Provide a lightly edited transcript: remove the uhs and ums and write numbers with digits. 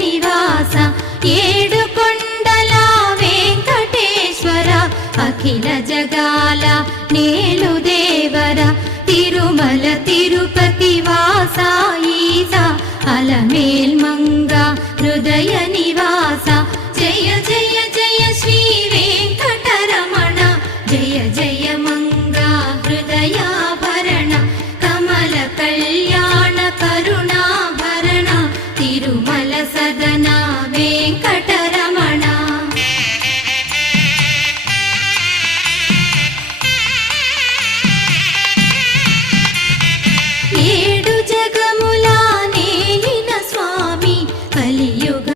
నివాస ఏడు కొండల వెంకటేశ్వర అఖిల జగాల నేలు దేవర తిరుమల తిరుపతి వాస ఈస అలమేల్ మంగ హృదయ నివాస జయ జయ జయ శ్రీ వెంకటరమణ జయ జయ మంగ హృదయాభరణ కమల కళ్యాణ కరుణాభరణ తిరుమల సదన వెంకటరమణ ఏడు జగముల నేలిన స్వామి కలియుగ